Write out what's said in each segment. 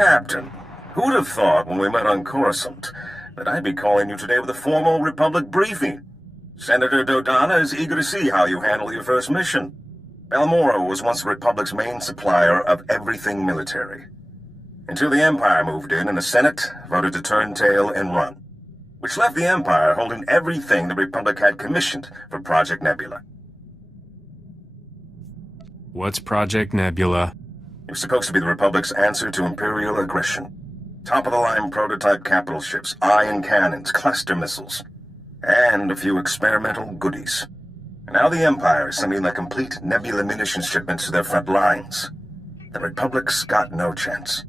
Captain, who'd have thought when we met on Coruscant that I'd be calling you today with a formal Republic briefing? Senator Dodonna is eager to see how you handle your first mission. Balmorra was once the Republic's main supplier of everything military. Until the Empire moved in and the Senate voted to turn tail and run, which left the Empire holding everything the Republic had commissioned for Project Nebula. What's Project Nebula? It was supposed to be the Republic's answer to Imperial aggression. Top-of-the-line prototype capital ships, ion cannons, cluster missiles, and a few experimental goodies. And now the Empire is sending their complete Nebula munitions shipments to their front lines. The Republic's got no chance.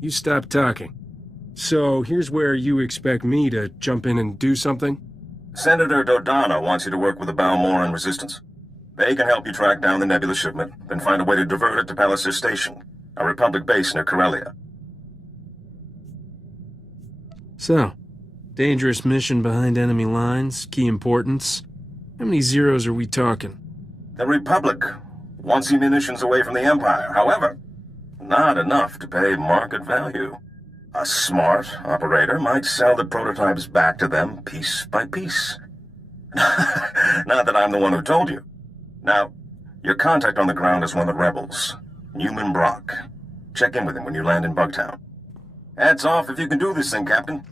You stop talking. So here's where you expect me to jump in and do something? Senator Dodonna wants you to work with the Balmorran resistance. They can help you track down the Nebula shipment, then find a way to divert it to Palliser Station, a Republic base near Corellia. So, dangerous mission behind enemy lines, key importance. How many zeros are we talking? The Republic wants your munitions away from the Empire. However, not enough to pay market value. A smart operator might sell the prototypes back to them piece by piece. Not that I'm the one who told you. Now, your contact on the ground is one of the rebels, Newman Brock. Check in with him when you land in Bugtown. Hats off if you can do this thing, Captain.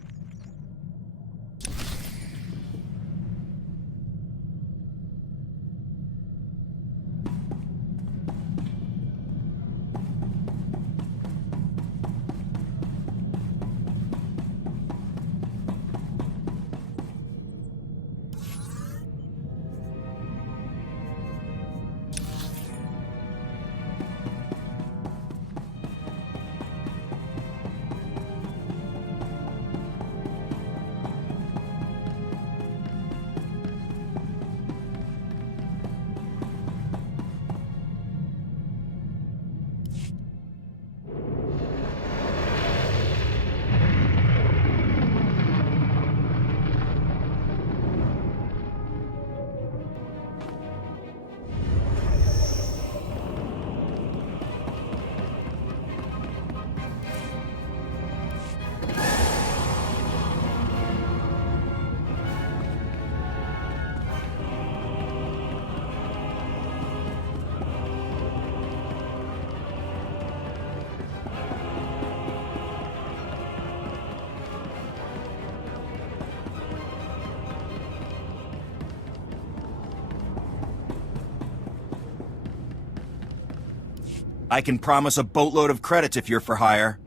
I can promise a boatload of credits if you're for hire.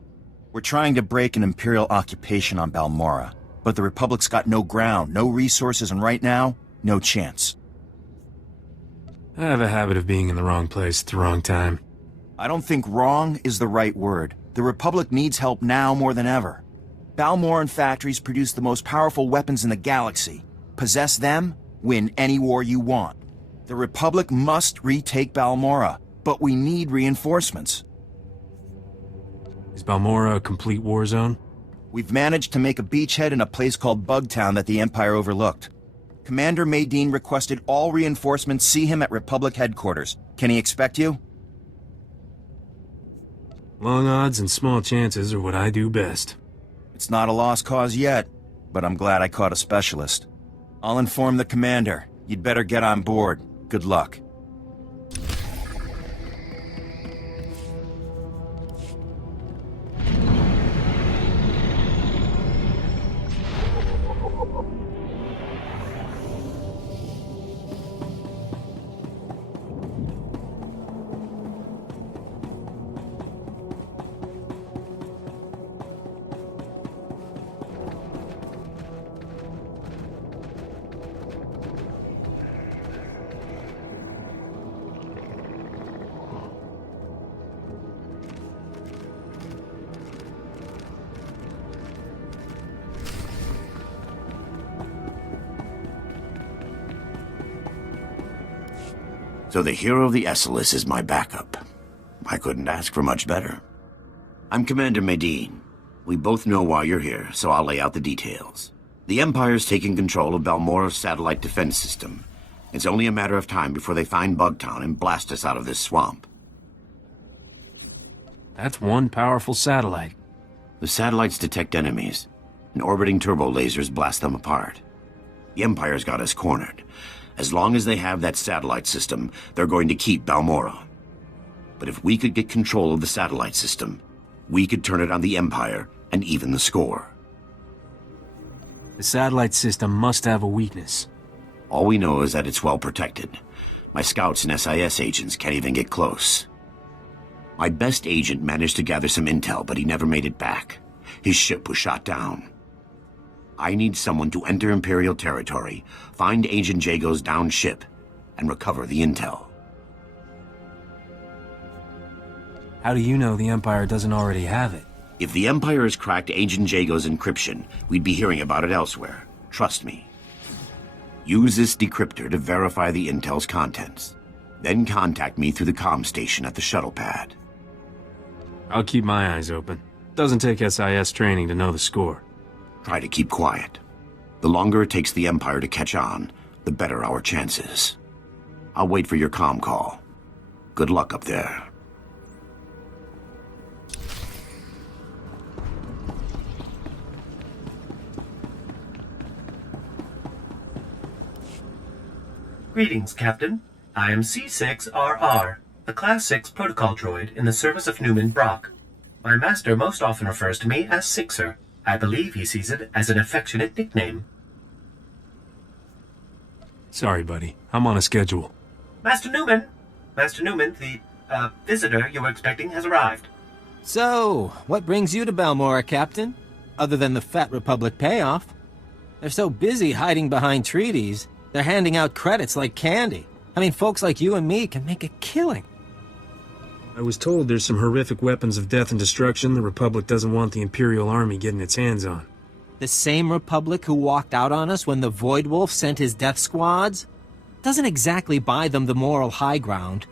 We're trying to break an Imperial occupation on Balmorra, but the Republic's got no ground, no resources, and right now, no chance. I have a habit of being in the wrong place at the wrong time. I don't think wrong is the right word. The Republic needs help now more than ever. Balmorran factories produce the most powerful weapons in the galaxy. Possess them, win any war you want. The Republic must retake Balmorra. But we need reinforcements. Is Balmorra a complete war zone? We've managed to make a beachhead in a place called Bugtown that the Empire overlooked. Commander Madine requested all reinforcements see him at Republic headquarters. Can he expect you? Long odds and small chances are what I do best. It's not a lost cause yet, but I'm glad I caught a specialist. I'll inform the commander. You'd better get on board. Good luck. So the hero of the Esselis is my backup. I couldn't ask for much better. I'm Commander Madine. We both know why you're here, so I'll lay out the details. The Empire's taking control of Balmorra's satellite defense system. It's only a matter of time before they find Bugtown and blast us out of this swamp. That's one powerful satellite. The satellites detect enemies, and orbiting turbo lasers blast them apart. The Empire's got us cornered. As long as they have that satellite system, they're going to keep Balmorra. But if we could get control of the satellite system, we could turn it on the Empire and even the score. The satellite system must have a weakness. All we know is that it's well protected. My scouts and SIS agents can't even get close. My best agent managed to gather some intel, but he never made it back. His ship was shot down. I need someone to enter Imperial territory, find Agent Jago's downed ship, and recover the intel. How do you know the Empire doesn't already have it? If the Empire has cracked Agent Jago's encryption, we'd be hearing about it elsewhere. Trust me. Use this decryptor to verify the intel's contents. Then contact me through the comm station at the shuttle pad. I'll keep my eyes open. Doesn't take SIS training to know the score. Try to keep quiet. The longer it takes the Empire to catch on, the better our chances. I'll wait for your comm call. Good luck up there. Greetings, Captain. I am C6RR, the Class 6 protocol droid in the service of Newman Brock. My master most often refers to me as Sixer. I believe he sees it as an affectionate nickname. Sorry, buddy. I'm on a schedule. Master Newman, the, visitor you were expecting has arrived. So, what brings you to Balmorra, Captain? Other than the Fat Republic payoff. They're so busy hiding behind treaties, they're handing out credits like candy. I mean, folks like you and me can make a killing. I was told there's some horrific weapons of death and destruction the Republic doesn't want the Imperial Army getting its hands on. The same Republic who walked out on us when the Void Wolf sent his death squads? Doesn't exactly buy them the moral high ground.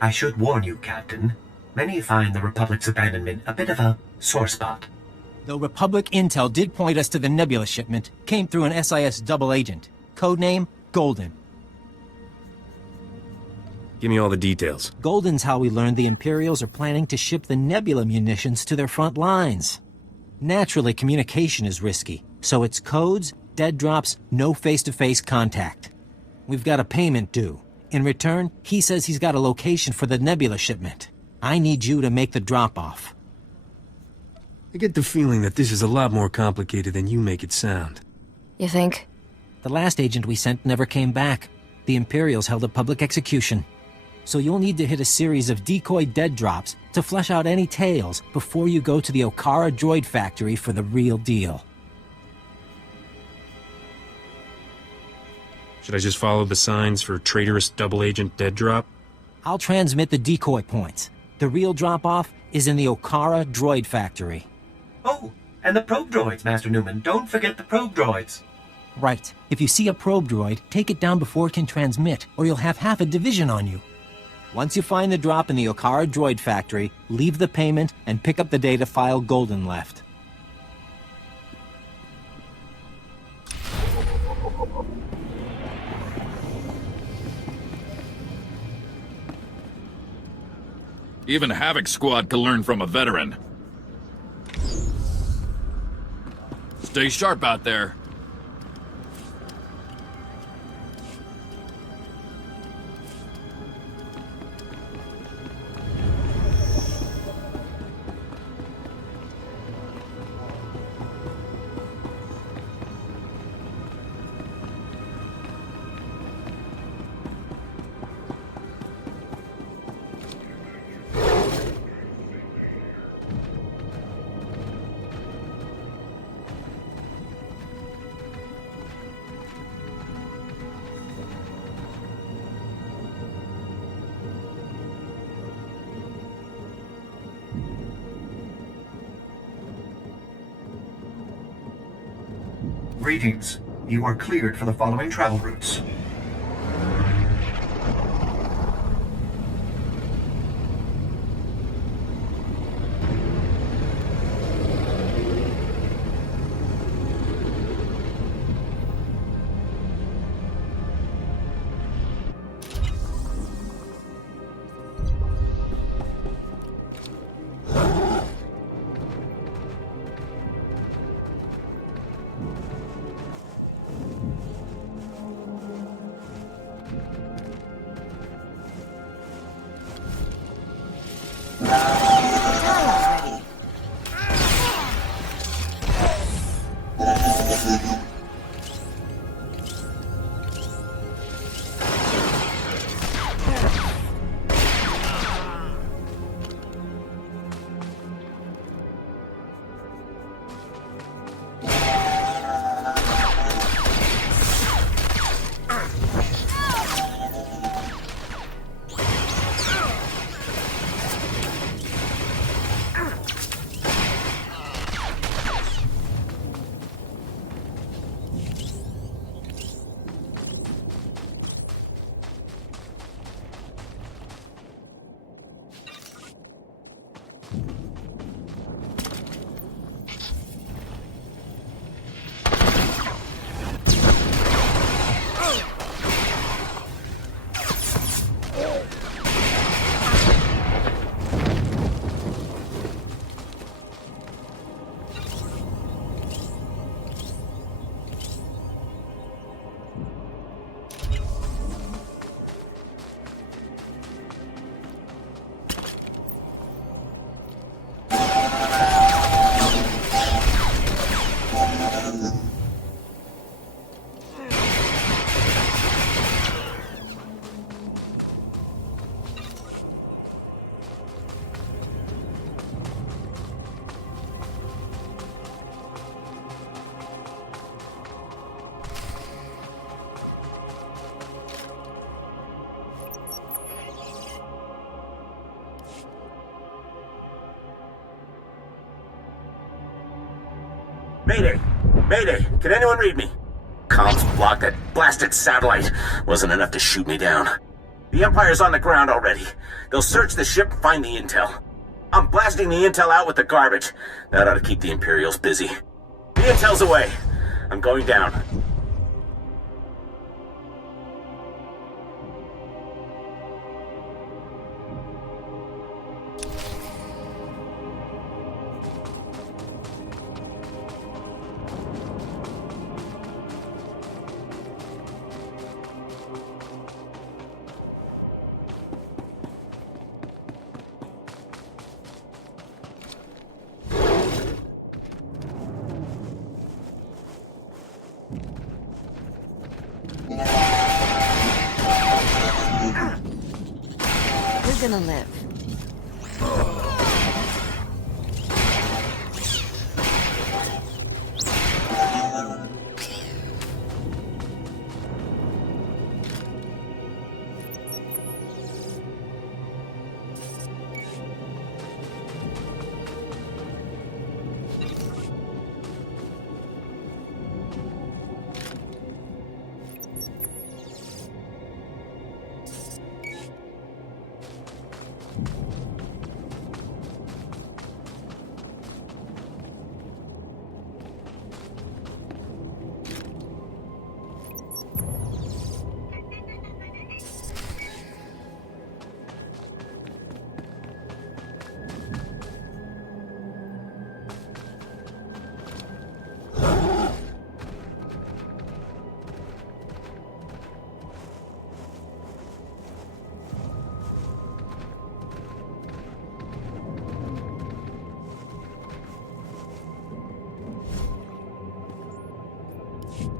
I should warn you, Captain. Many find the Republic's abandonment a bit of a sore spot. Though Republic intel did point us to the Nebula shipment, came through an SIS double agent. Codename Golden. Give me all the details. Golden's how we learned the Imperials are planning to ship the Nebula munitions to their front lines. Naturally, communication is risky, so it's codes, dead drops, no face-to-face contact. We've got a payment due. In return, he says he's got a location for the Nebula shipment. I need you to make the drop-off. I get the feeling that this is a lot more complicated than you make it sound. You think? The last agent we sent never came back. The Imperials held a public execution. So you'll need to hit a series of decoy dead drops to flesh out any tales before you go to the Okara droid factory for the real deal. Should I just follow the signs for traitorous double agent dead drop? I'll transmit the decoy points. The real drop-off is in the Okara droid factory. Oh, and the probe droids, Master Newman. Don't forget the probe droids. Right. If you see a probe droid, take it down before it can transmit, or you'll have half a division on you. Once you find the drop in the Okara droid factory, leave the payment and pick up the data file Golden left. Even Havoc Squad can learn from a veteran. Stay sharp out there. Greetings. You are cleared for the following travel routes. Mayday! Mayday! Can anyone read me? Comms blocked. That blasted satellite wasn't enough to shoot me down. The Empire's on the ground already. They'll search the ship and find the intel. I'm blasting the intel out with the garbage. That ought to keep the Imperials busy. The intel's away. I'm going down. We're gonna live.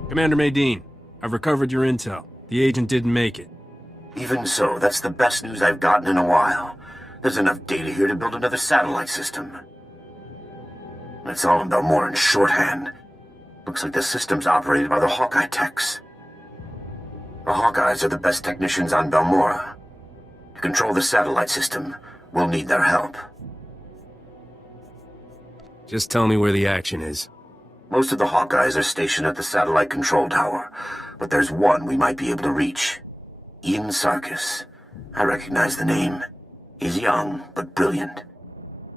Commander Maydean, I've recovered your intel. The agent didn't make it. Even so, that's the best news I've gotten in a while. There's enough data here to build another satellite system. It's all in Balmorra in shorthand. Looks like the system's operated by the Hawkeye techs. The Hawkeyes are the best technicians on Balmorra. To control the satellite system, we'll need their help. Just tell me where the action is. Most of the Hawkeyes are stationed at the satellite control tower, but there's one we might be able to reach. Ian Sarkis. I recognize the name. He's young, but brilliant.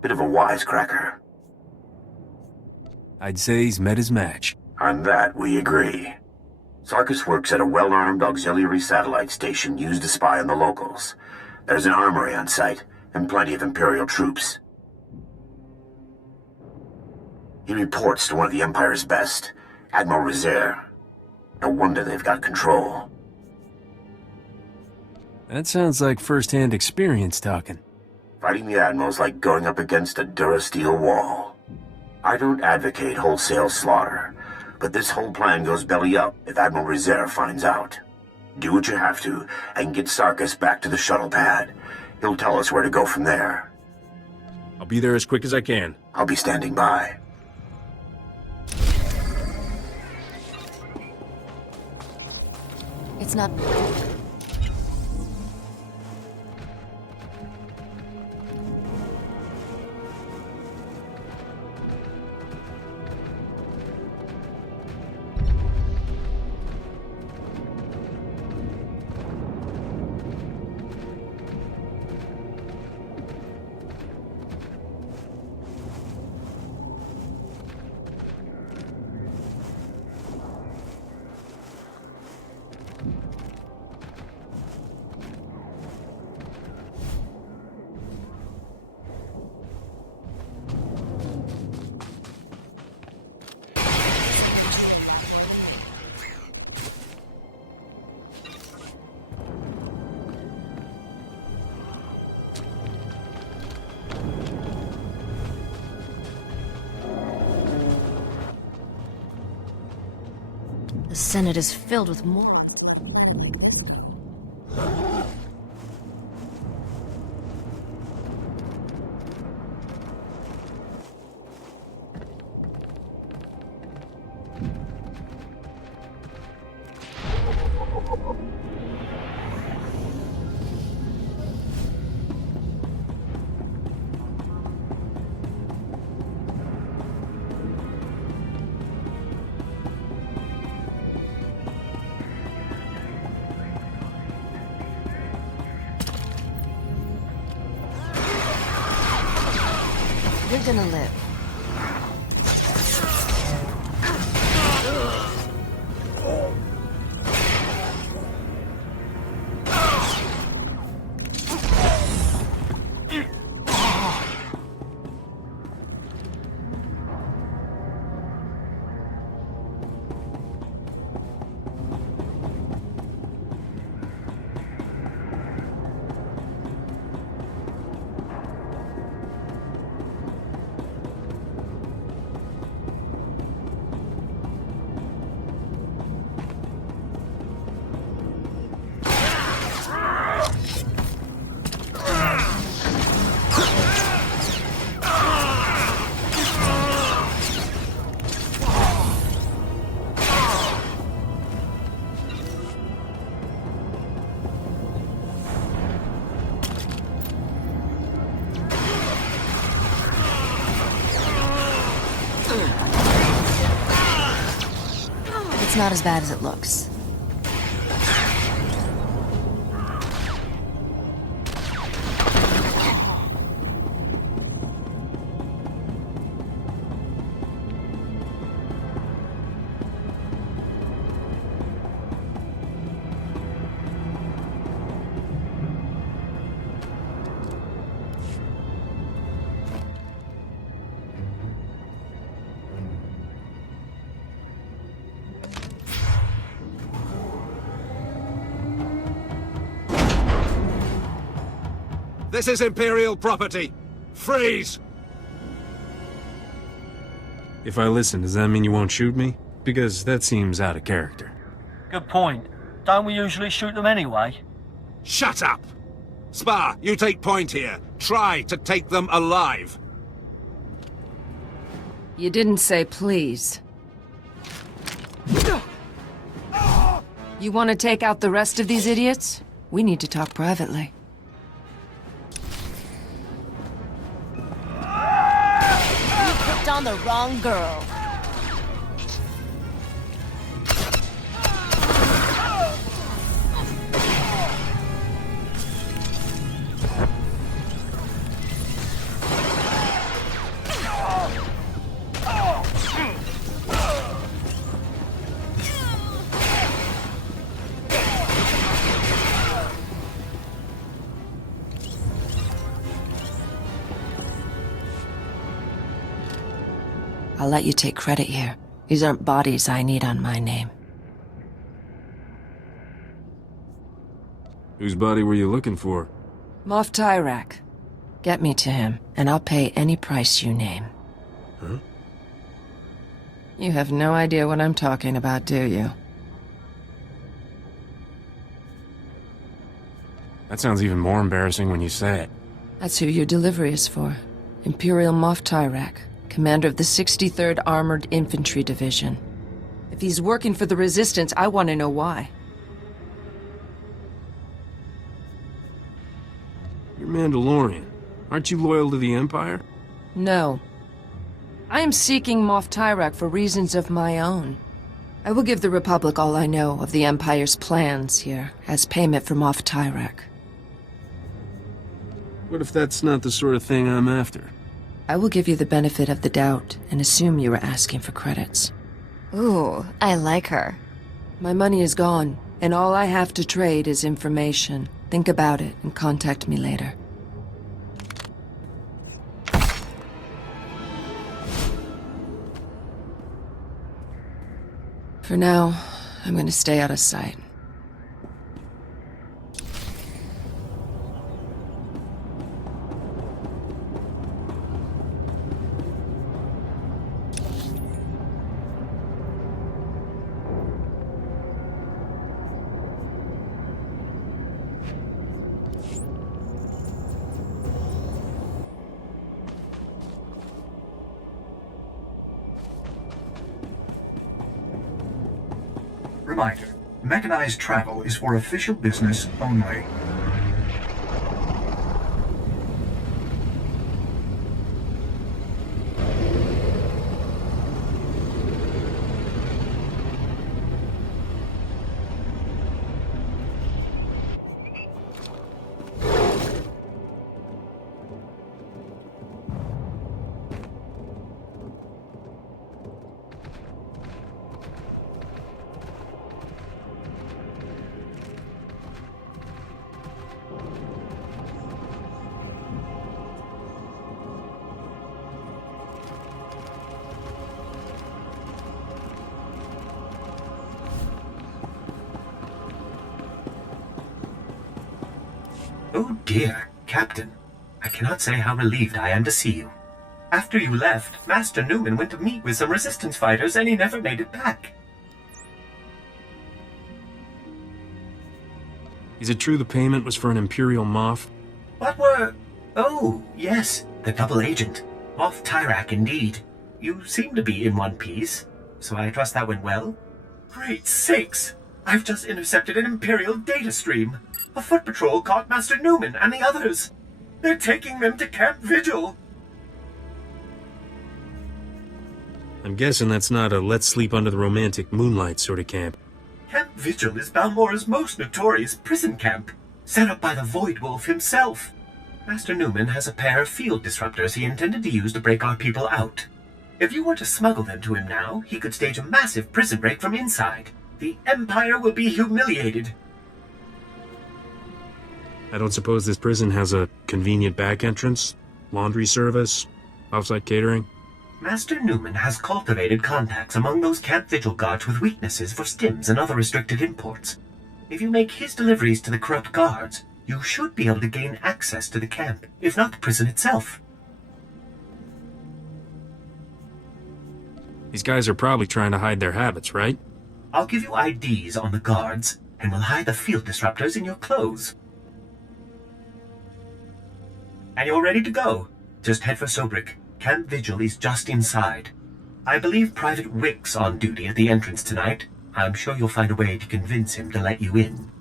Bit of a wisecracker. I'd say he's met his match. On that, we agree. Sarkis works at a well-armed auxiliary satellite station used to spy on the locals. There's an armory on site, and plenty of Imperial troops. He reports to one of the Empire's best, Admiral Rezaire. No wonder they've got control. That sounds like first-hand experience talking. Fighting the Admiral's like going up against a Durasteel wall. I don't advocate wholesale slaughter, but this whole plan goes belly up if Admiral Rezaire finds out. Do what you have to, and get Sarkis back to the shuttle pad. He'll tell us where to go from there. I'll be there as quick as I can. I'll be standing by. It's not... The Senate is filled with more. You're gonna live. It's not as bad as it looks. This is Imperial property. Freeze! If I listen, does that mean you won't shoot me? Because that seems out of character. Good point. Don't we usually shoot them anyway? Shut up! Spar, you take point here. Try to take them alive. You didn't say please. You want to take out the rest of these idiots? We need to talk privately. You picked on the wrong girl. I'll let you take credit here. These aren't bodies I need on my name. Whose body were you looking for? Moff Tyrak. Get me to him, and I'll pay any price you name. Huh? You have no idea what I'm talking about, do you? That sounds even more embarrassing when you say it. That's who your delivery is for. Imperial Moff Tyrak, commander of the 63rd Armored Infantry Division. If he's working for the Resistance, I want to know why. You're Mandalorian. Aren't you loyal to the Empire? No. I am seeking Moff Tyrak for reasons of my own. I will give the Republic all I know of the Empire's plans here, as payment for Moff Tyrak. What if that's not the sort of thing I'm after? I will give you the benefit of the doubt and assume you were asking for credits. Ooh, I like her. My money is gone, and all I have to trade is information. Think about it and contact me later. For now, I'm going to stay out of sight. Reminder, mechanized travel is for official business only. Oh dear, Captain. I cannot say how relieved I am to see you. After you left, Master Newman went to meet with some Resistance fighters and he never made it back. Is it true the payment was for an Imperial Moff? What were... Oh, yes, the double agent. Moff Tyrak, indeed. You seem to be in one piece, so I trust that went well. Great sakes! I've just intercepted an Imperial data stream. A foot patrol caught Master Newman and the others. They're taking them to Camp Vigil. I'm guessing that's not a let's sleep under the romantic moonlight sort of camp. Camp Vigil is Balmorra's most notorious prison camp, set up by the Void Wolf himself. Master Newman has a pair of field disruptors he intended to use to break our people out. If you were to smuggle them to him now, he could stage a massive prison break from inside. The Empire will be humiliated. I don't suppose this prison has a convenient back entrance, laundry service, offsite catering? Master Newman has cultivated contacts among those Camp Vigil guards with weaknesses for stims and other restricted imports. If you make his deliveries to the corrupt guards, you should be able to gain access to the camp, if not the prison itself. These guys are probably trying to hide their habits, right? I'll give you IDs on the guards, and we'll hide the field disruptors in your clothes. And you're ready to go. Just head for Sobrik. Camp Vigil is just inside. I believe Private Wick's on duty at the entrance tonight. I'm sure you'll find a way to convince him to let you in.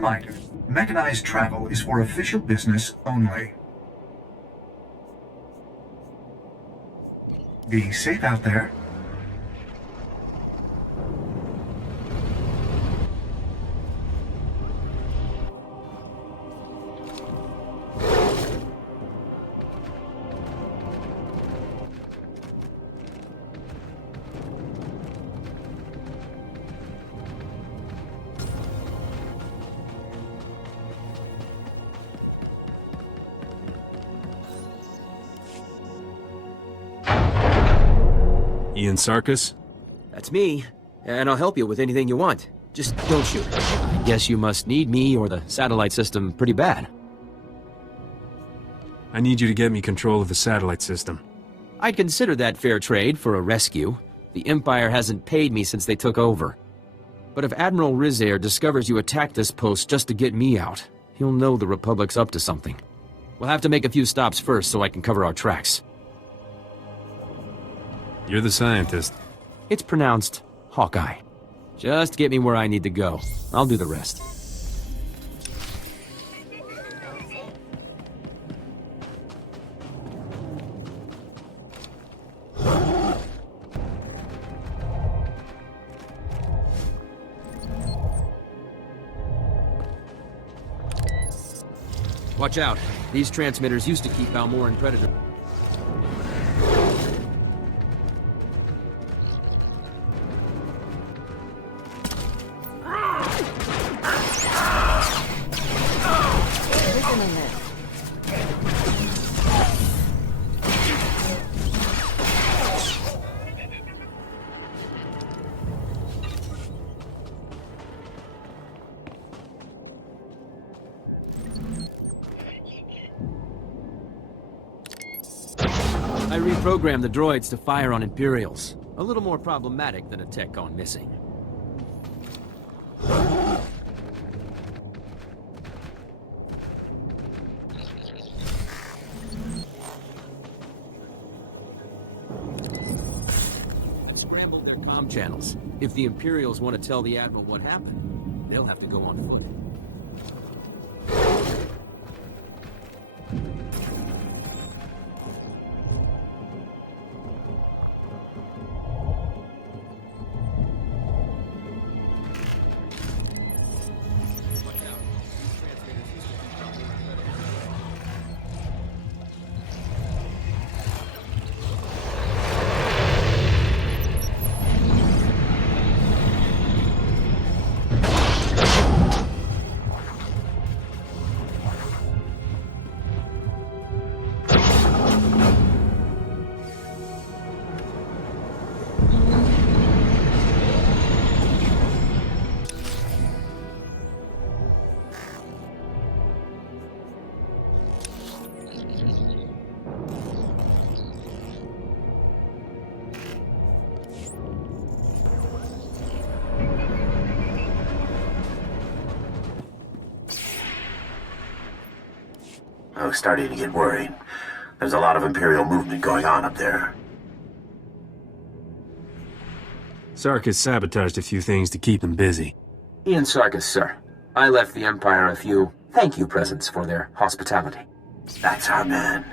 Reminder. Mechanized travel is for official business only. Be safe out there. Ian Sarkis? That's me, and I'll help you with anything you want. Just don't shoot. I guess you must need me or the satellite system pretty bad. I need you to get me control of the satellite system. I'd consider that fair trade for a rescue. The Empire hasn't paid me since they took over. But if Admiral Rizair discovers you attacked this post just to get me out, he'll know the Republic's up to something. We'll have to make a few stops first so I can cover our tracks. You're the scientist. It's pronounced Hawkeye. Just get me where I need to go. I'll do the rest. Watch out. These transmitters used to keep Balmorra and Predator. I reprogrammed the droids to fire on Imperials. A little more problematic than a tech gone missing. I've scrambled their comm channels. If the Imperials want to tell the Admiral what happened, they'll have to go on foot. I was starting to get worried. There's a lot of Imperial movement going on up there. Sarkis sabotaged a few things to keep them busy. Ian Sarkis, sir. I left the Empire a few thank you presents for their hospitality. That's our man.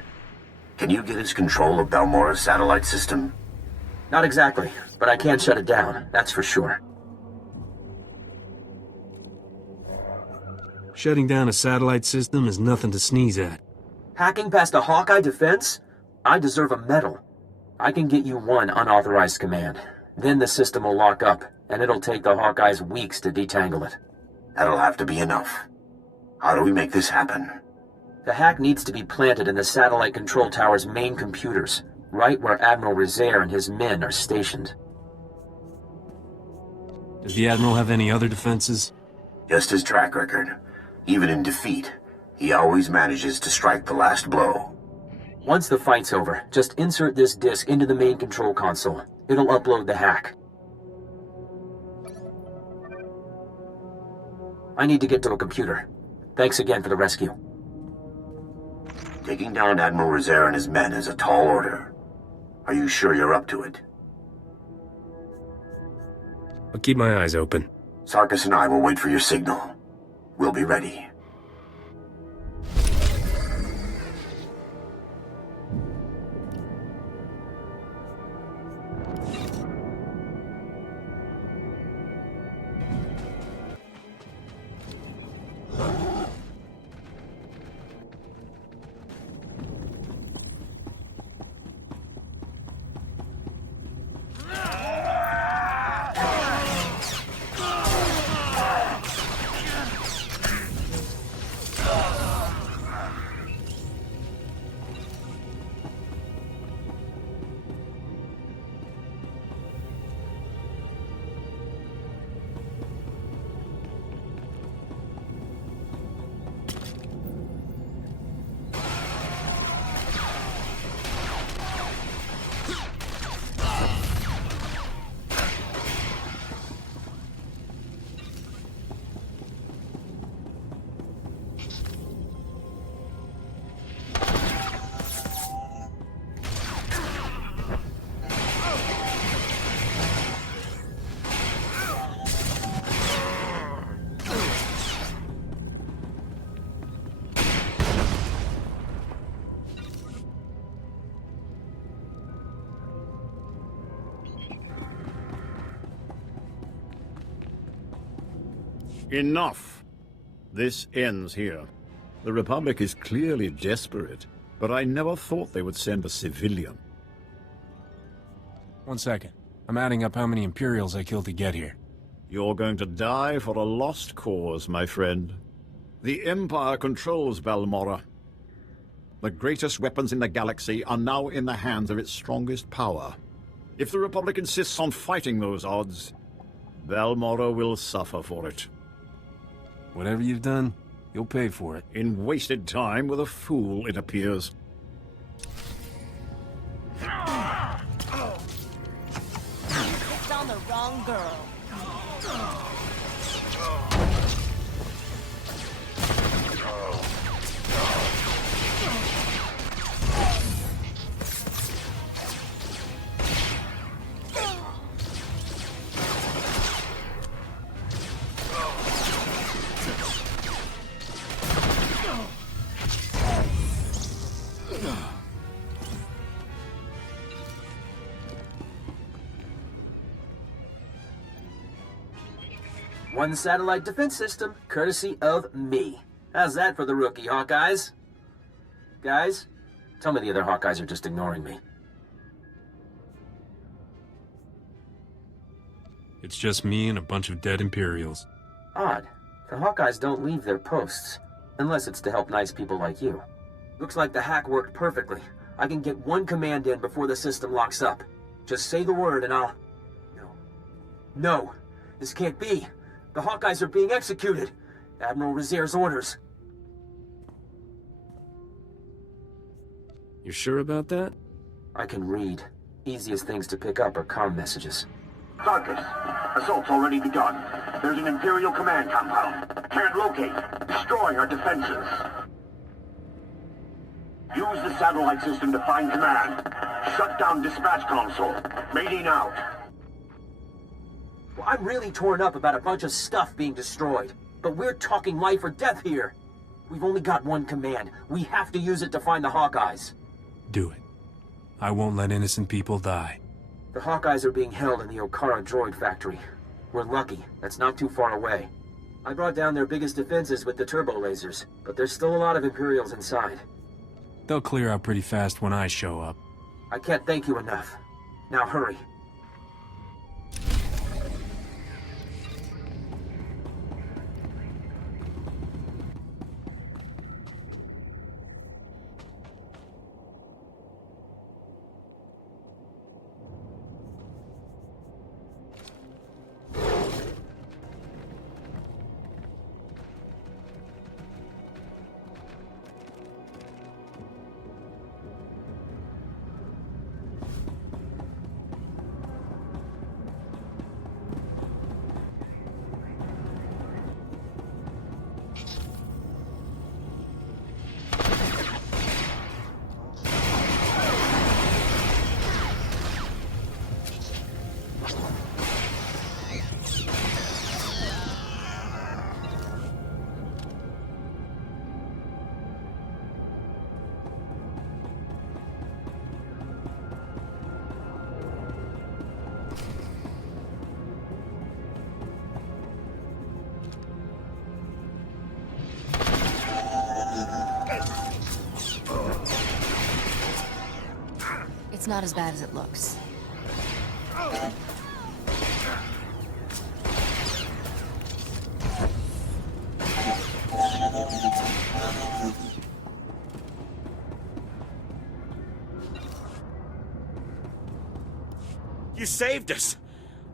Can you get us control of Balmorra's satellite system? Not exactly, but I can't shut it down, that's for sure. Shutting down a satellite system is nothing to sneeze at. Hacking past a Hawkeye defense? I deserve a medal. I can get you one unauthorized command. Then the system will lock up, and it'll take the Hawkeyes weeks to detangle it. That'll have to be enough. How do we make this happen? The hack needs to be planted in the satellite control tower's main computers, right where Admiral Rizair and his men are stationed. Does the Admiral have any other defenses? Just his track record. Even in defeat, he always manages to strike the last blow. Once the fight's over, just insert this disk into the main control console. It'll upload the hack. I need to get to a computer. Thanks again for the rescue. Taking down Admiral Rizair and his men is a tall order. Are you sure you're up to it? I'll keep my eyes open. Sarkis and I will wait for your signal. We'll be ready. Enough. This ends here. The Republic is clearly desperate, but I never thought they would send a civilian. 1 second. I'm adding up how many Imperials I killed to get here. You're going to die for a lost cause, my friend. The Empire controls Balmorra. The greatest weapons in the galaxy are now in the hands of its strongest power. If the Republic insists on fighting those odds, Balmorra will suffer for it. Whatever you've done, you'll pay for it. In wasted time with a fool, it appears. Picked on the wrong girl. One satellite defense system, courtesy of me. How's that for the rookie, Hawkeyes? Guys, tell me the other Hawkeyes are just ignoring me. It's just me and a bunch of dead Imperials. Odd. The Hawkeyes don't leave their posts, unless it's to help nice people like you. Looks like the hack worked perfectly. I can get one command in before the system locks up. Just say the word and I'll... No. This can't be. The Hawkeyes are being executed. Admiral Rizier's orders. You sure about that? I can read. Easiest things to pick up are comm messages. Sarkis, assault's already begun. There's an Imperial command compound. Can't locate. Destroying our defenses. Use the satellite system to find command. Shut down dispatch console. Mating out. Well, I'm really torn up about a bunch of stuff being destroyed. But we're talking life or death here. We've only got one command. We have to use it to find the Hawkeyes. Do it. I won't let innocent people die. The Hawkeyes are being held in the Okara droid factory. We're lucky. That's not too far away. I brought down their biggest defenses with the turbo lasers, but there's still a lot of Imperials inside. They'll clear out pretty fast when I show up. I can't thank you enough. Now hurry. It's not as bad as it looks. You saved us!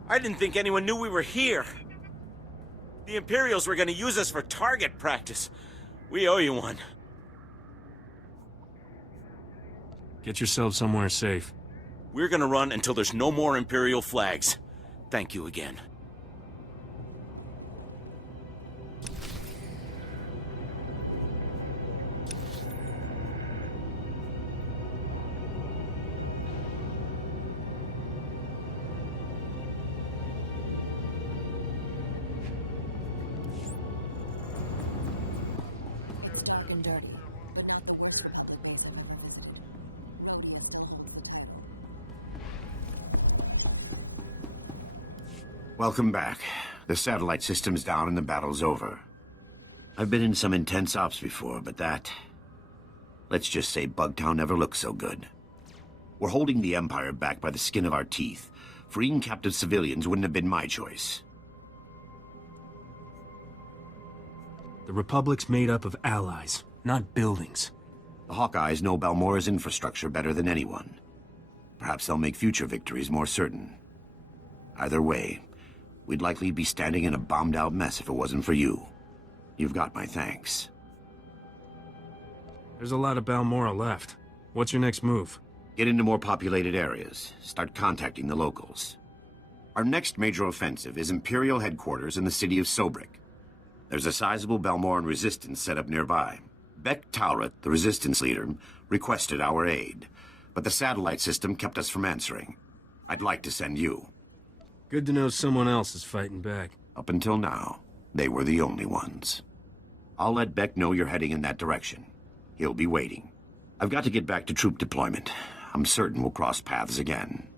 I didn't think anyone knew we were here. The Imperials were gonna use us for target practice. We owe you one. Get yourself somewhere safe. We're gonna run until there's no more Imperial flags. Thank you again. Welcome back. The satellite system's down and the battle's over. I've been in some intense ops before, but that... let's just say Bugtown never looked so good. We're holding the Empire back by the skin of our teeth. Freeing captive civilians wouldn't have been my choice. The Republic's made up of allies, not buildings. The Hawkeyes know Balmorra's infrastructure better than anyone. Perhaps they'll make future victories more certain. Either way, we'd likely be standing in a bombed-out mess if it wasn't for you. You've got my thanks. There's a lot of Balmorra left. What's your next move? Get into more populated areas. Start contacting the locals. Our next major offensive is Imperial headquarters in the city of Sobrik. There's a sizable Balmorran resistance set up nearby. Beck Tauret, the resistance leader, requested our aid, but the satellite system kept us from answering. I'd like to send you. Good to know someone else is fighting back. Up until now, they were the only ones. I'll let Beck know you're heading in that direction. He'll be waiting. I've got to get back to troop deployment. I'm certain we'll cross paths again.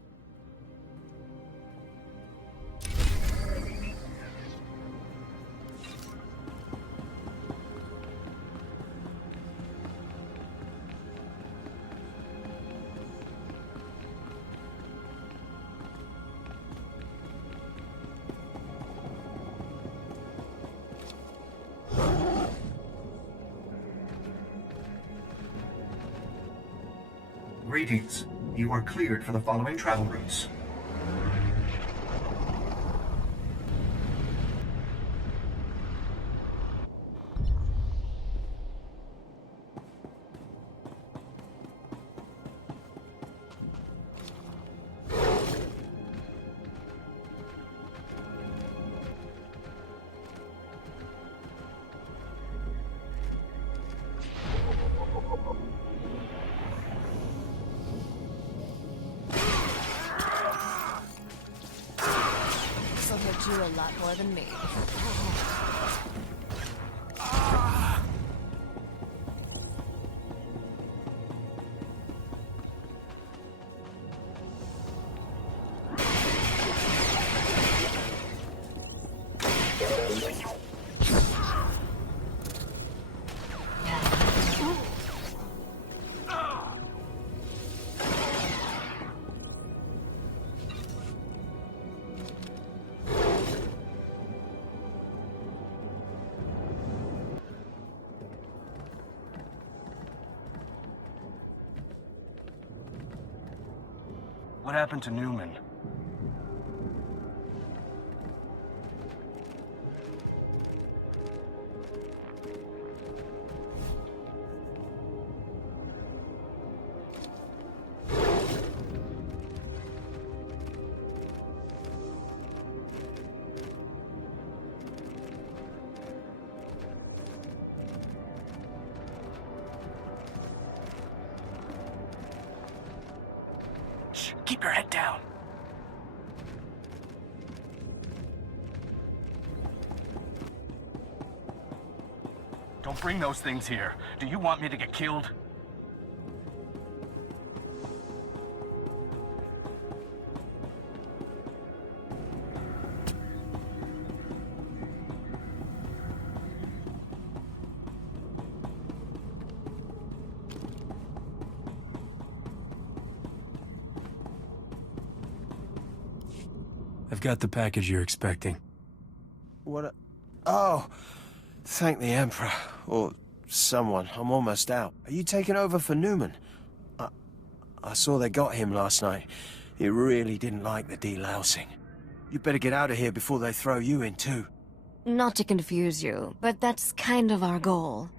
Greetings. You are cleared for the following travel routes. This'll hurt you a lot more than me. What happened to Newman? Shh, keep your head down. Don't bring those things here. Do you want me to get killed? I've got the package you're expecting. What? Oh, thank the Emperor. Or someone. I'm almost out. Are you taking over for Newman? I saw they got him last night. He really didn't like the delousing. You better get out of here before they throw you in too. Not to confuse you, but that's kind of our goal.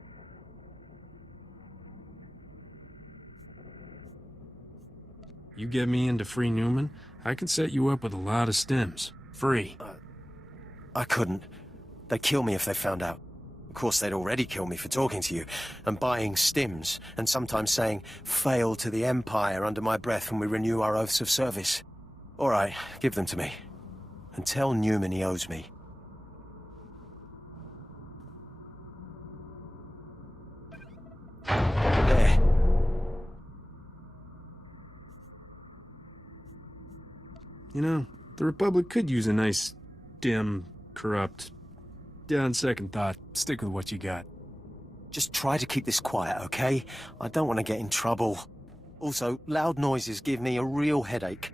You get me into Free Newman, I can set you up with a lot of stims. Free. I couldn't. They'd kill me if they found out. Of course, they'd already kill me for talking to you, and buying stims, and sometimes saying, "Fail to the Empire" under my breath when we renew our oaths of service. All right, give them to me. And tell Newman he owes me. There. You know, the Republic could use a nice, dim, corrupt... Yeah, on second thought, stick with what you got. Just try to keep this quiet, okay? I don't want to get in trouble. Also, loud noises give me a real headache.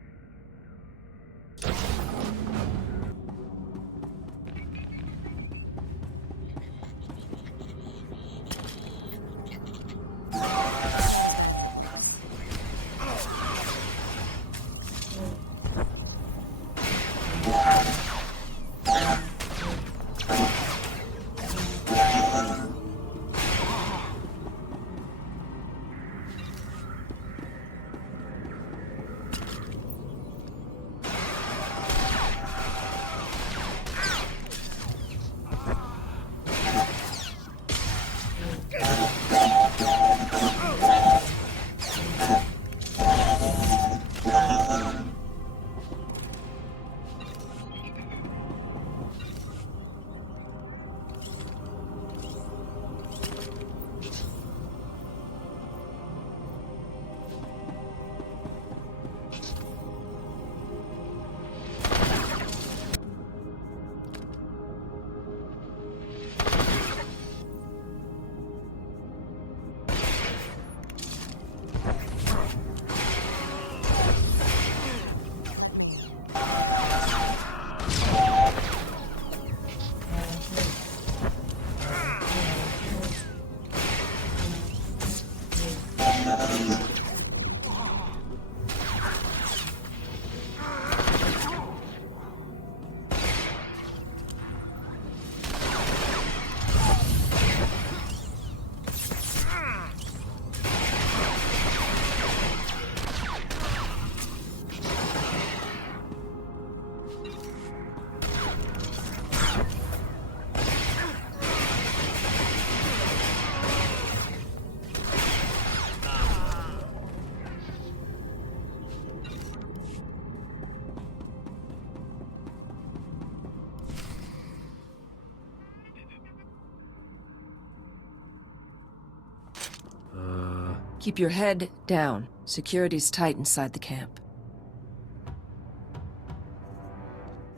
Keep your head down. Security's tight inside the camp.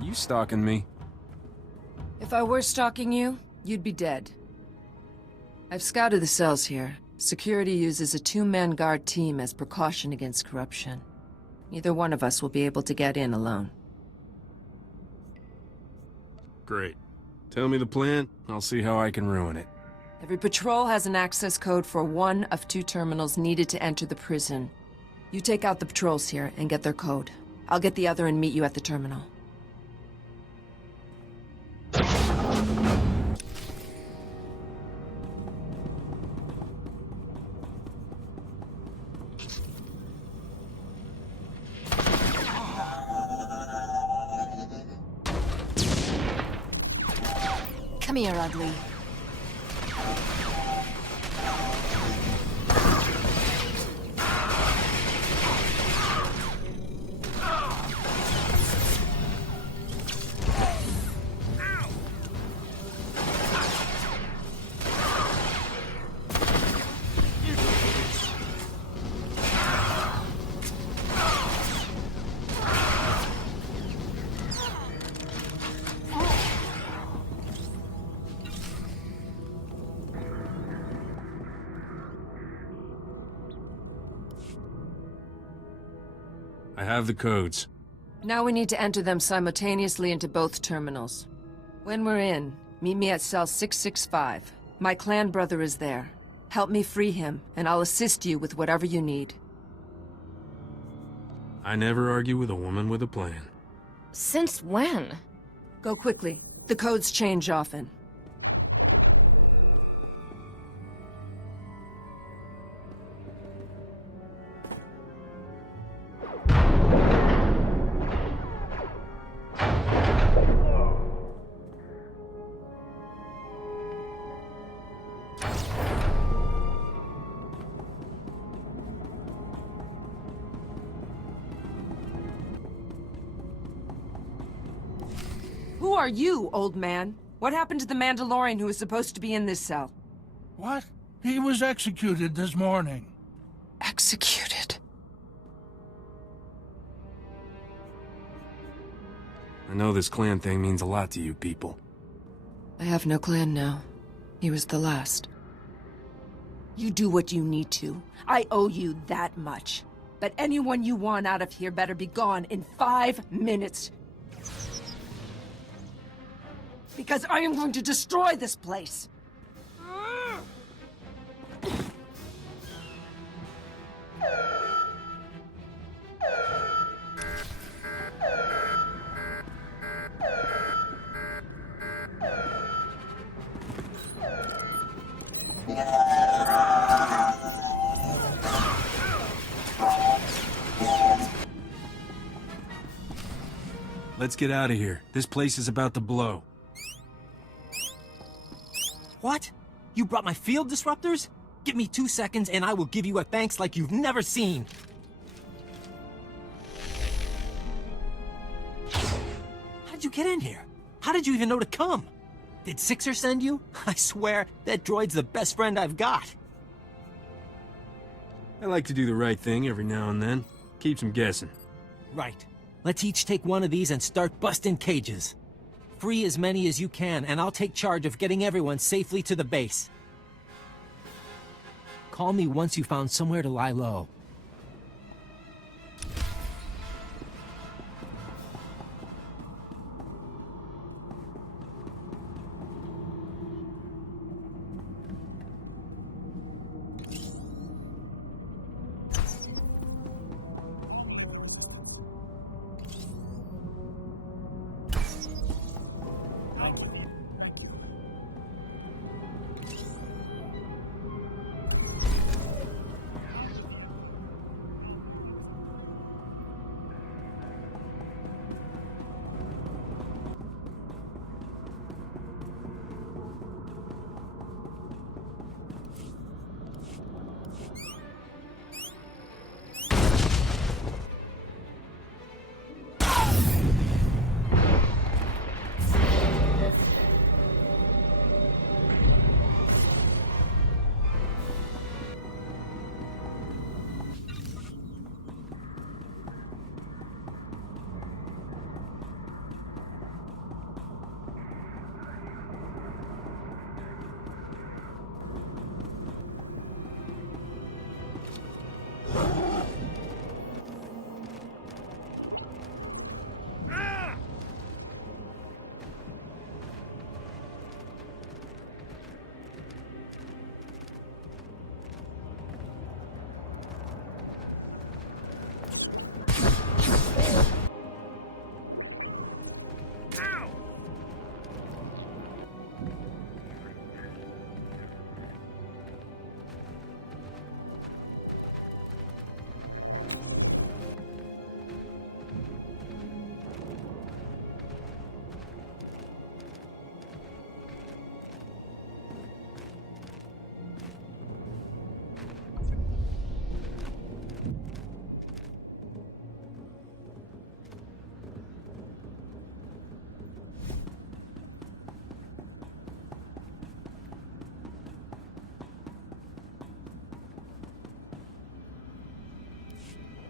You stalking me? If I were stalking you, you'd be dead. I've scouted the cells here. Security uses a two-man guard team as precaution against corruption. Neither one of us will be able to get in alone. Great. Tell me the plan, I'll see how I can ruin it. Every patrol has an access code for one of two terminals needed to enter the prison. You take out the patrols here and get their code. I'll get the other and meet you at the terminal. Come here, ugly. I have the codes. Now we need to enter them simultaneously into both terminals. When we're in, meet me at cell 665. My clan brother is there. Help me free him, and I'll assist you with whatever you need. I never argue with a woman with a plan. Since when? Go quickly. The codes change often. Who are you, old man? What happened to the Mandalorian who was supposed to be in this cell? What? He was executed this morning. Executed? I know this clan thing means a lot to you people. I have no clan now. He was the last. You do what you need to. I owe you that much. But anyone you want out of here better be gone in 5 minutes. Because I am going to destroy this place! Let's get out of here. This place is about to blow. What? You brought my field disruptors? Give me 2 seconds and I will give you a thanks like you've never seen. How'd you get in here? How did you even know to come? Did Sixer send you? I swear, that droid's the best friend I've got. I like to do the right thing every now and then. Keeps them guessing. Right. Let's each take one of these and start busting cages. Free as many as you can, and I'll take charge of getting everyone safely to the base. Call me once you found somewhere to lie low.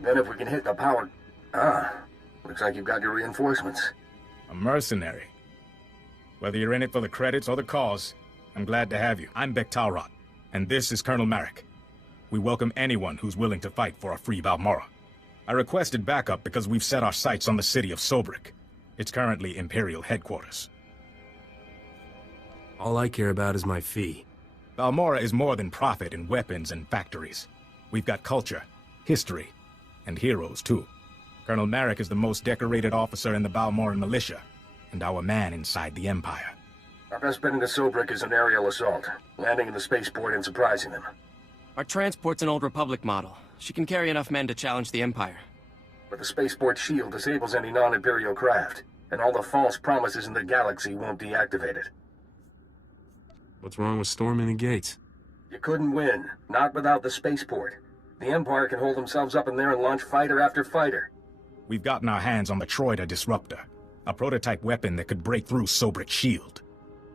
Then if we can hit the power... looks like you've got your reinforcements. A mercenary. Whether you're in it for the credits or the cause, I'm glad to have you. I'm Bektalrot, and this is Colonel Marek. We welcome anyone who's willing to fight for a free Balmorra. I requested backup because we've set our sights on the city of Sobrik. It's currently Imperial headquarters. All I care about is my fee. Balmorra is more than profit in weapons and factories. We've got culture, history, and heroes, too. Colonel Marek is the most decorated officer in the Balmorran militia, and our man inside the Empire. Our best bet into Sobrik is an aerial assault, landing in the spaceport and surprising them. Our transport's an old Republic model. She can carry enough men to challenge the Empire. But the spaceport shield disables any non-Imperial craft, and all the false promises in the galaxy won't deactivate it. What's wrong with storming the gates? You couldn't win, not without the spaceport. The Empire can hold themselves up in there and launch fighter after fighter. We've gotten our hands on the Troida Disruptor, a prototype weapon that could break through Sobrik's shield.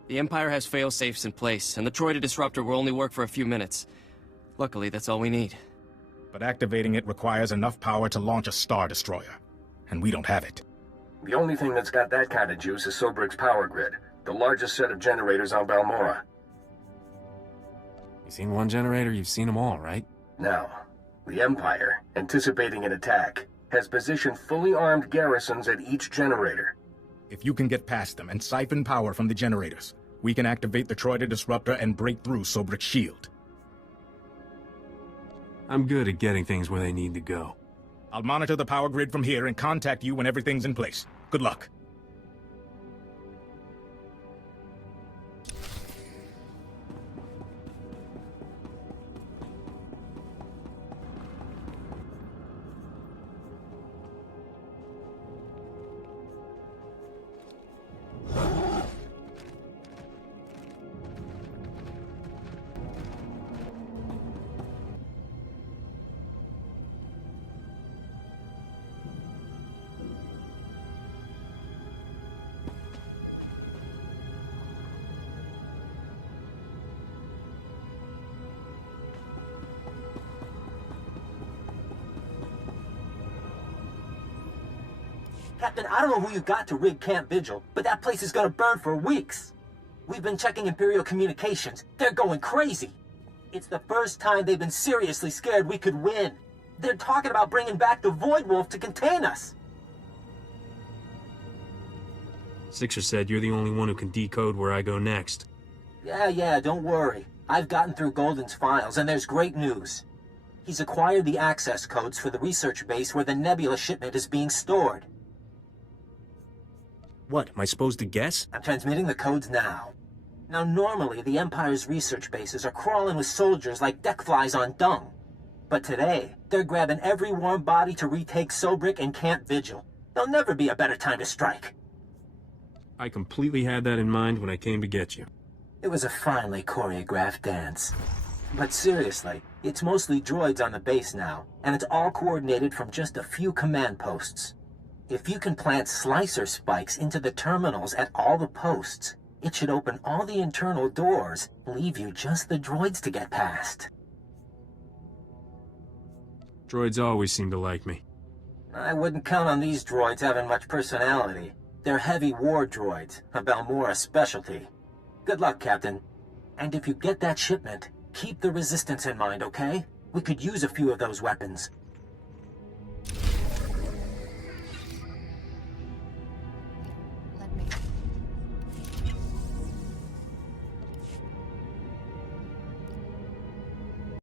The Empire has fail-safes in place, and the Troida Disruptor will only work for a few minutes. Luckily, that's all we need. But activating it requires enough power to launch a Star Destroyer, and we don't have it. The only thing that's got that kind of juice is Sobrik's power grid, the largest set of generators on Balmorra. You seen one generator, you've seen them all, right? Now, the Empire, anticipating an attack, has positioned fully armed garrisons at each generator. If you can get past them and siphon power from the generators, we can activate the Troida Disruptor and break through Sobrik's shield. I'm good at getting things where they need to go. I'll monitor the power grid from here and contact you when everything's in place. Good luck. Captain, I don't know who you got to rig Camp Vigil, but that place is gonna burn for weeks. We've been checking Imperial communications. They're going crazy. It's the first time they've been seriously scared we could win. They're talking about bringing back the Void Wolf to contain us. Sixer said you're the only one who can decode where I go next. Yeah, don't worry. I've gotten through Golden's files, and there's great news. He's acquired the access codes for the research base where the Nebula shipment is being stored. What, am I supposed to guess? I'm transmitting the codes now. Now, normally, the Empire's research bases are crawling with soldiers like deck flies on dung. But today, they're grabbing every warm body to retake Sobrik and Camp Vigil. There'll never be a better time to strike. I completely had that in mind when I came to get you. It was a finely choreographed dance. But seriously, it's mostly droids on the base now, and it's all coordinated from just a few command posts. If you can plant slicer spikes into the terminals at all the posts, it should open all the internal doors, leave you just the droids to get past. Droids always seem to like me. I wouldn't count on these droids having much personality. They're heavy war droids, a Balmorra specialty. Good luck, Captain. And if you get that shipment, keep the Resistance in mind, okay? We could use a few of those weapons.